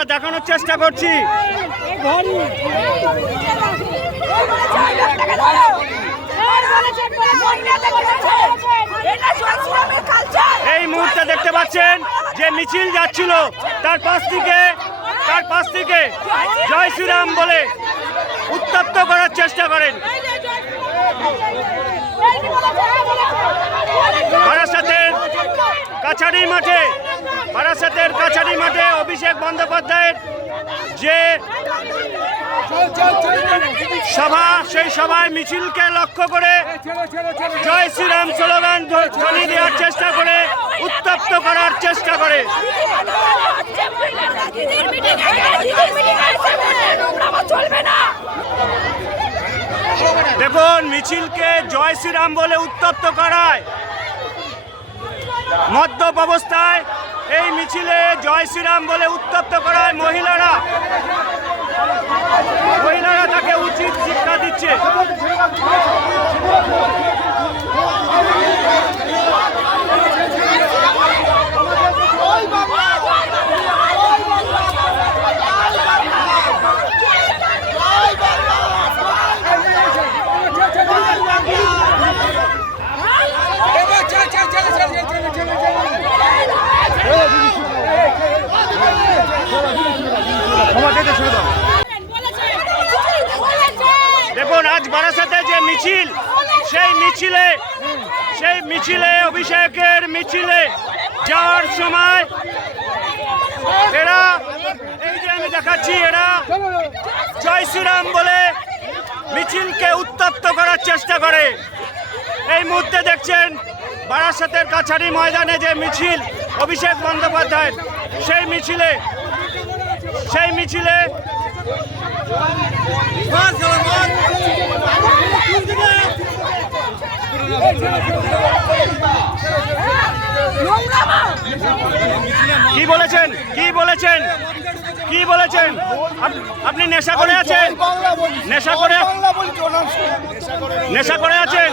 আমরা দেখানোর চেষ্টা করছি। এই মুহূর্তে দেখতে পাচ্ছেন যে মিছিল যাচ্ছিল, তার পাশ থেকে জয় শ্রীরাম বলে উত্তপ্ত করার চেষ্টা করেন। বারাসাতের কাছারি মাঠে অভিষেক বন্দ্যোপাধ্যায়ের যে সভা, সেই সভায় মিছিলকে লক্ষ্য করে জয় শ্রীরাম স্লোগান ধ্বনি দেওয়ার চেষ্টা করে উত্তপ্ত করার চেষ্টা করে। দেখুন মিছিলকে জয় শ্রীরাম বলে উত্তপ্ত করায়, মদ্যপ অবস্থায় এই মিছিলে জয় শ্রীরাম বলে উত্তপ্ত করায় মহিলারা তাকে উচিত শিক্ষা দিচ্ছে। দেখুন আজ বারাসাতে যে মিছিল, সেই মিছিলে অভিষেকের মিছিলে যাওয়ার সময় এরা, এই যে আমি দেখাচ্ছি, এরা জয় শ্রীরাম বলে মিছিলকে উত্তপ্ত করার চেষ্টা করে। এই মুহূর্তে দেখছেন বারাসাতের কাছারি ময়দানে যে মিছিল অভিষেক বন্দ্যোপাধ্যায়, সেই মিছিলে কি বলেছেন আপনি নেশা করে আছেন? নেশা করে আছেন?